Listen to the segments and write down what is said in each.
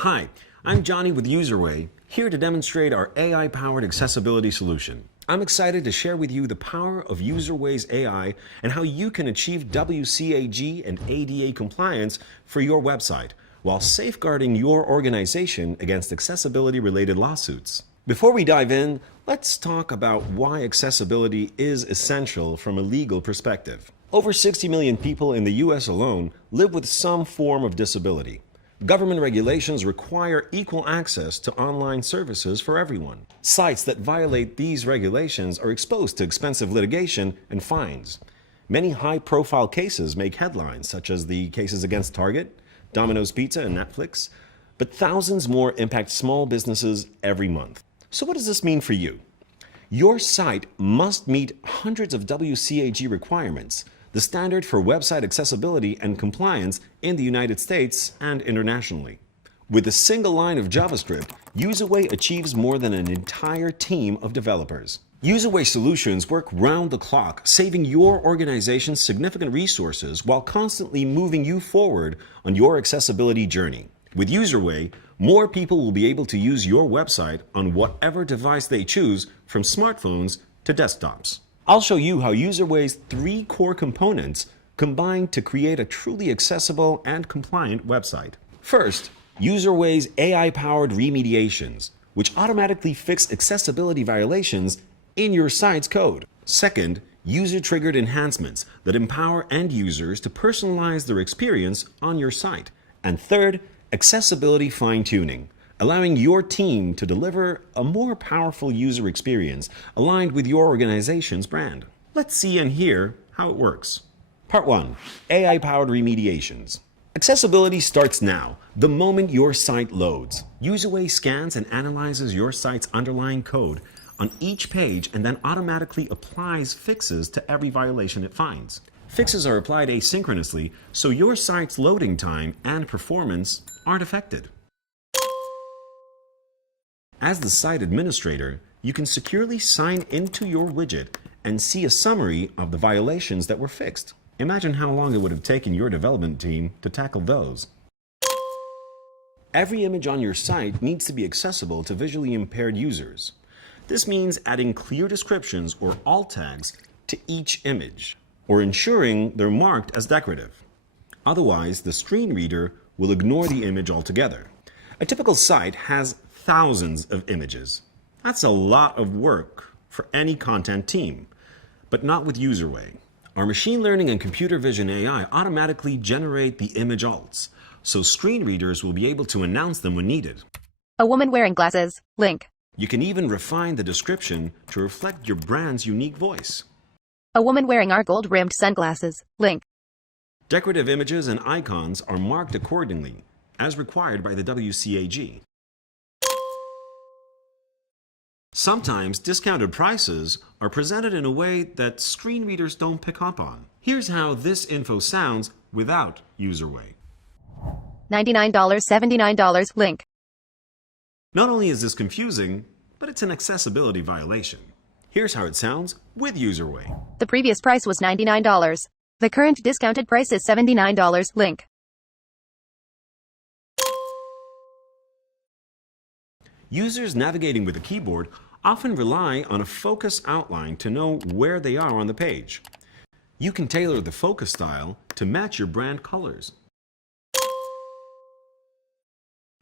Hi, I'm Johnny with UserWay, here to demonstrate our AI-powered accessibility solution. I'm excited to share with you the power of UserWay's AI and how you can achieve WCAG and ADA compliance for your website while safeguarding your organization against accessibility-related lawsuits. Before we dive in, let's talk about why accessibility is essential from a legal perspective. Over 60 million people in the US alone live with some form of disability. Government regulations require equal access to online services for everyone. Sites that violate these regulations are exposed to expensive litigation and fines. Many high-profile cases make headlines, such as the cases against Target, Domino's Pizza, and Netflix, but thousands more impact small businesses every month. So what does this mean for you? Your site must meet hundreds of WCAG requirements, the standard for website accessibility and compliance in the United States and internationally. With a single line of JavaScript, UserWay achieves more than an entire team of developers. UserWay solutions work round the clock, saving your organization significant resources while constantly moving you forward on your accessibility journey. With UserWay, more people will be able to use your website on whatever device they choose, from smartphones to desktops. I'll show you how UserWay's 3 core components combine to create a truly accessible and compliant website. First, UserWay's AI-powered remediations, which automatically fix accessibility violations in your site's code. Second, user-triggered enhancements that empower end users to personalize their experience on your site. And third, accessibility fine-tuning, allowing your team to deliver a more powerful user experience aligned with your organization's brand. Let's see and hear how it works. Part 1. AI-powered remediations. Accessibility starts now, the moment your site loads. UserWay scans and analyzes your site's underlying code on each page and then automatically applies fixes to every violation it finds. Fixes are applied asynchronously, so your site's loading time and performance aren't affected. As the site administrator, you can securely sign into your widget and see a summary of the violations that were fixed. Imagine how long it would have taken your development team to tackle those. Every image on your site needs to be accessible to visually impaired users. This means adding clear descriptions or alt tags to each image, or ensuring they're marked as decorative. Otherwise, the screen reader will ignore the image altogether. A typical site has thousands of images. That's a lot of work for any content team, but not with UserWay. Our machine learning and computer vision AI automatically generate the image alts, so screen readers will be able to announce them when needed. A woman wearing glasses. Link. You can even refine the description to reflect your brand's unique voice. A woman wearing our gold-rimmed sunglasses. Link. Decorative images and icons are marked accordingly, as required by the WCAG. Sometimes discounted prices are presented in a way that screen readers don't pick up on. Here's how this info sounds without UserWay. $99, $79. Link. Not only is this confusing, but it's an accessibility violation. Here's how it sounds with UserWay. The previous price was $99. The current discounted price is $79. Link. Users navigating with a keyboard often rely on a focus outline to know where they are on the page. You can tailor the focus style to match your brand colors.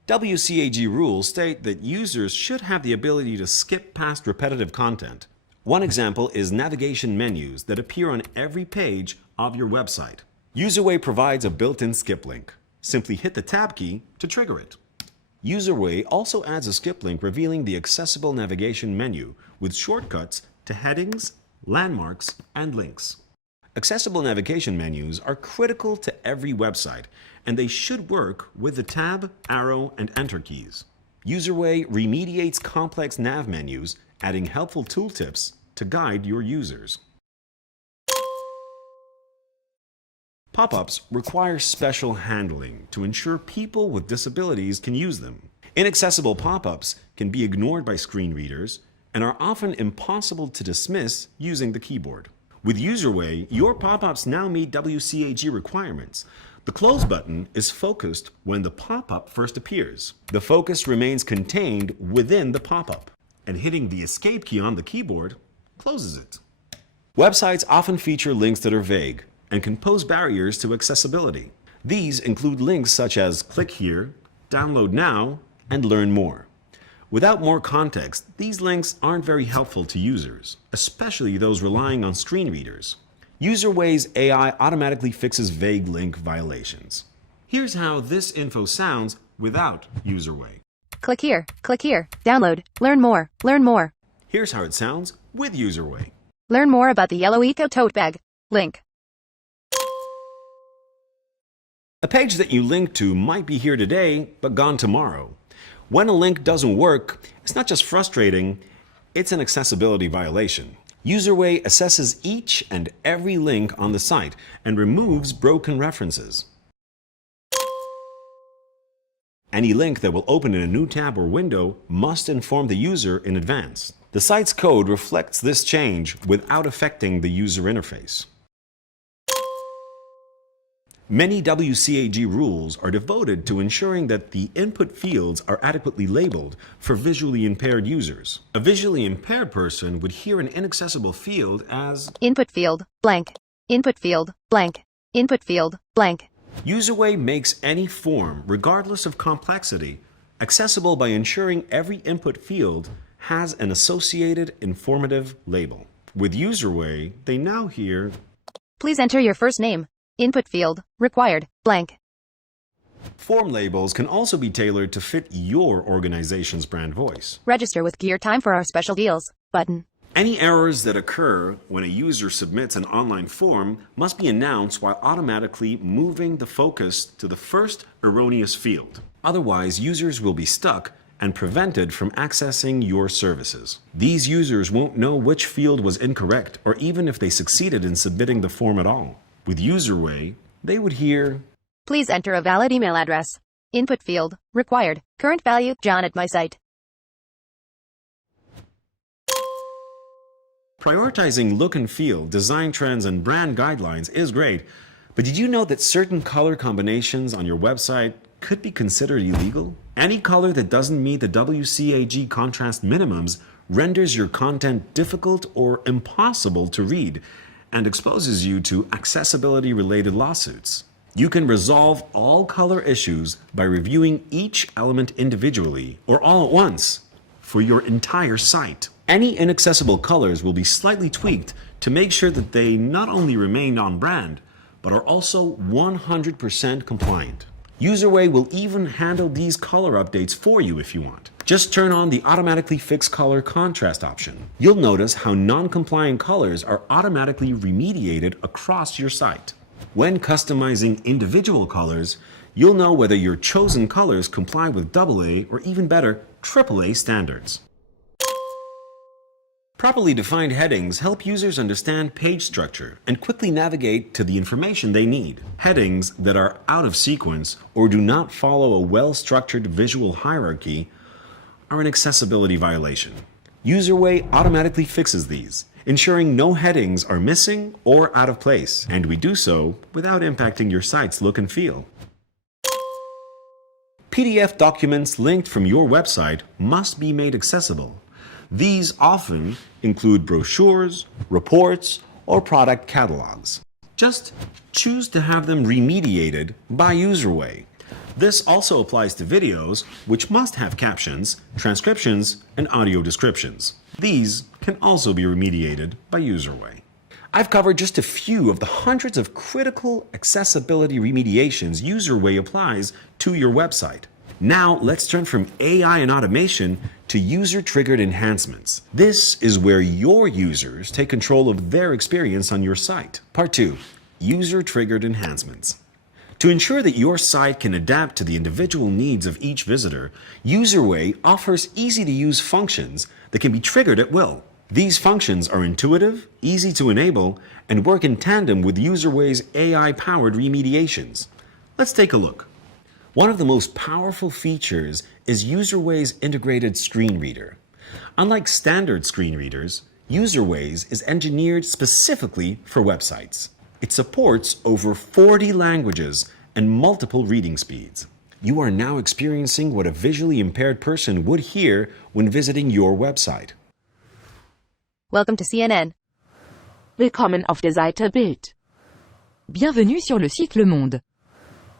WCAG rules state that users should have the ability to skip past repetitive content. One example is navigation menus that appear on every page of your website. UserWay provides a built-in skip link. Simply hit the tab key to trigger it. UserWay also adds a skip link revealing the accessible navigation menu with shortcuts to headings, landmarks, and links. Accessible navigation menus are critical to every website, and they should work with the tab, arrow, and enter keys. UserWay remediates complex nav menus, adding helpful tooltips to guide your users. Pop-ups require special handling to ensure people with disabilities can use them. Inaccessible pop-ups can be ignored by screen readers and are often impossible to dismiss using the keyboard. With UserWay, your pop-ups now meet WCAG requirements, The close button is focused when the pop-up first appears. The focus remains contained within the pop-up, and hitting the escape key on the keyboard closes it. Websites often feature links that are vague and can pose barriers to accessibility. These include links such as click here, download now, and learn more. Without more context, these links aren't very helpful to users, especially those relying on screen readers. UserWay's AI automatically fixes vague link violations. Here's how this info sounds without UserWay. Click here, download, learn more, learn more. Here's how it sounds with UserWay. Learn more about the yellow eco tote bag. Link. A page that you link to might be here today, but gone tomorrow. When a link doesn't work, it's not just frustrating, it's an accessibility violation. UserWay assesses each and every link on the site and removes broken references. Any link that will open in a new tab or window must inform the user in advance. The site's code reflects this change without affecting the user interface. Many WCAG rules are devoted to ensuring that the input fields are adequately labeled for visually impaired users. A visually impaired person would hear an inaccessible field as Input field, blank. Input field, blank. Input field, blank. UserWay makes any form, regardless of complexity, accessible by ensuring every input field has an associated informative label. With UserWay, they now hear Please enter your first name. Input field, required, blank. Form labels can also be tailored to fit your organization's brand voice. Register with Gear Time for our special deals. Button. Any errors that occur when a user submits an online form must be announced while automatically moving the focus to the first erroneous field. Otherwise, users will be stuck and prevented from accessing your services. These users won't know which field was incorrect or even if they succeeded in submitting the form at all. With UserWay, they would hear, Please enter a valid email address. Input field, required. Current value, John at my site. Prioritizing look and feel, design trends, and brand guidelines is great, but did you know that certain color combinations on your website could be considered illegal? Any color that doesn't meet the WCAG contrast minimums renders your content difficult or impossible to read and exposes you to accessibility-related lawsuits. You can resolve all color issues by reviewing each element individually or all at once for your entire site. Any inaccessible colors will be slightly tweaked to make sure that they not only remain on brand, but are also 100% compliant. UserWay will even handle these color updates for you if you want. Just turn on the automatically fix color contrast option. You'll notice how non-compliant colors are automatically remediated across your site. When customizing individual colors, you'll know whether your chosen colors comply with AA or even better, AAA standards. Properly defined headings help users understand page structure and quickly navigate to the information they need. Headings that are out of sequence or do not follow a well-structured visual hierarchy are an accessibility violation. UserWay automatically fixes these, ensuring no headings are missing or out of place, and we do so without impacting your site's look and feel. PDF documents linked from your website must be made accessible. These often include brochures, reports, or product catalogs. Just choose to have them remediated by UserWay. This also applies to videos, which must have captions, transcriptions, and audio descriptions. These can also be remediated by UserWay. I've covered just a few of the hundreds of critical accessibility remediations UserWay applies to your website. Now, let's turn from AI and automation to user-triggered enhancements. This is where your users take control of their experience on your site. Part 2, user-triggered enhancements. To ensure that your site can adapt to the individual needs of each visitor, UserWay offers easy-to-use functions that can be triggered at will. These functions are intuitive, easy to enable, and work in tandem with UserWay's AI-powered remediations. Let's take a look. One of the most powerful features is UserWay's integrated screen reader. Unlike standard screen readers, UserWay's is engineered specifically for websites. It supports over 40 languages and multiple reading speeds. You are now experiencing what a visually impaired person would hear when visiting your website. Welcome to CNN. Willkommen auf der Seite Bild. Bienvenue sur le site Le Monde.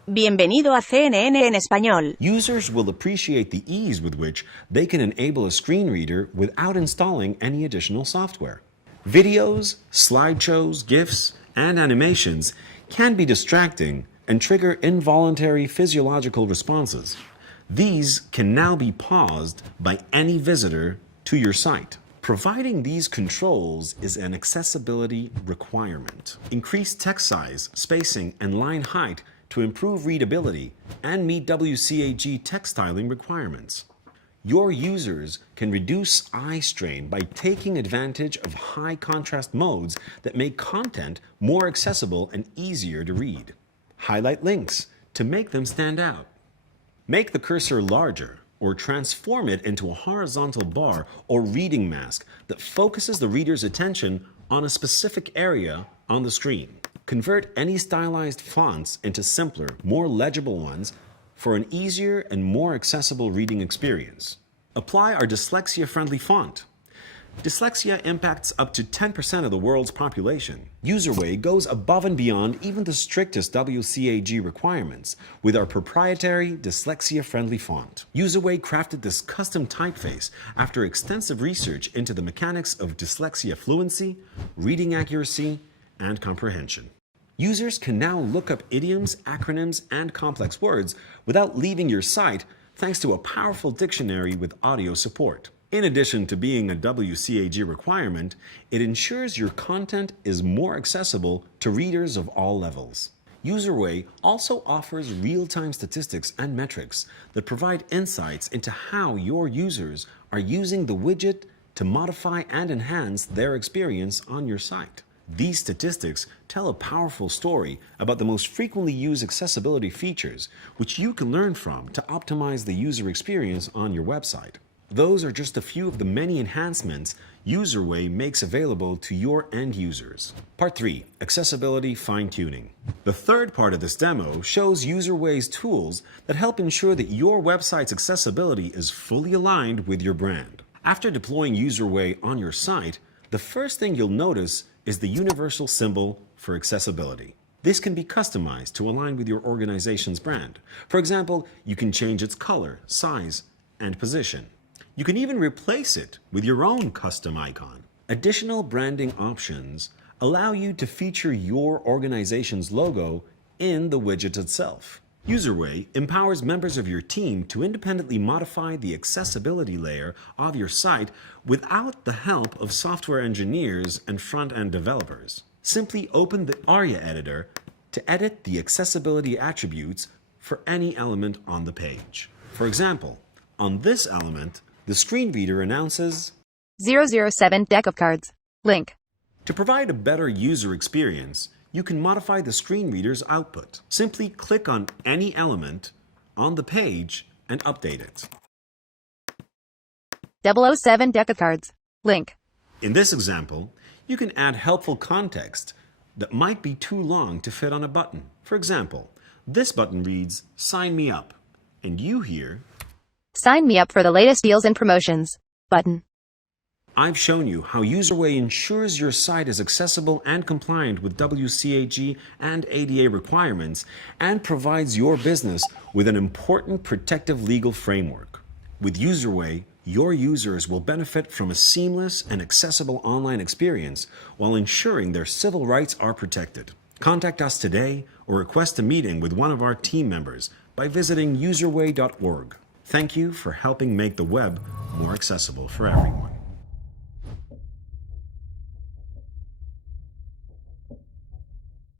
Bienvenido a CNN en español. Users will appreciate the ease with which they can enable a screen reader without installing any additional software. Videos, slideshows, GIFs, and animations can be distracting and trigger involuntary physiological responses. These can now be paused by any visitor to your site. Providing these controls is an accessibility requirement. Increase text size, spacing, and line height to improve readability and meet WCAG text styling requirements. Your users can reduce eye strain by taking advantage of high contrast modes that make content more accessible and easier to read. Highlight links to make them stand out. Make the cursor larger or transform it into a horizontal bar or reading mask that focuses the reader's attention on a specific area on the screen. Convert any stylized fonts into simpler, more legible ones for an easier and more accessible reading experience. Apply our dyslexia-friendly font. Dyslexia impacts up to 10% of the world's population. UserWay goes above and beyond even the strictest WCAG requirements with our proprietary dyslexia-friendly font. UserWay crafted this custom typeface after extensive research into the mechanics of dyslexia fluency, reading accuracy, and comprehension. Users can now look up idioms, acronyms, and complex words without leaving your site thanks to a powerful dictionary with audio support. In addition to being a WCAG requirement, it ensures your content is more accessible to readers of all levels. UserWay also offers real-time statistics and metrics that provide insights into how your users are using the widget to modify and enhance their experience on your site. These statistics tell a powerful story about the most frequently used accessibility features, which you can learn from to optimize the user experience on your website. Those are just a few of the many enhancements UserWay makes available to your end users. Part 3. Accessibility Fine-Tuning. The third part of this demo shows UserWay's tools that help ensure that your website's accessibility is fully aligned with your brand. After deploying UserWay on your site, the first thing you'll notice is the universal symbol for accessibility. This can be customized to align with your organization's brand. For example, you can change its color, size, and position. You can even replace it with your own custom icon. Additional branding options allow you to feature your organization's logo in the widget itself. UserWay empowers members of your team to independently modify the accessibility layer of your site without the help of software engineers and front-end developers. Simply open the ARIA editor to edit the accessibility attributes for any element on the page. For example, on this element, the screen reader announces 007 deck of cards. Link. To provide a better user experience, you can modify the screen reader's output. Simply click on any element on the page and update it. 007 deck of cards. Link. In this example, you can add helpful context that might be too long to fit on a button. For example, this button reads, "Sign me up," and you hear, Sign me up for the latest deals and promotions. Button. I've shown you how UserWay ensures your site is accessible and compliant with WCAG and ADA requirements and provides your business with an important protective legal framework. With UserWay, your users will benefit from a seamless and accessible online experience while ensuring their civil rights are protected. Contact us today or request a meeting with one of our team members by visiting userway.org. Thank you for helping make the web more accessible for everyone.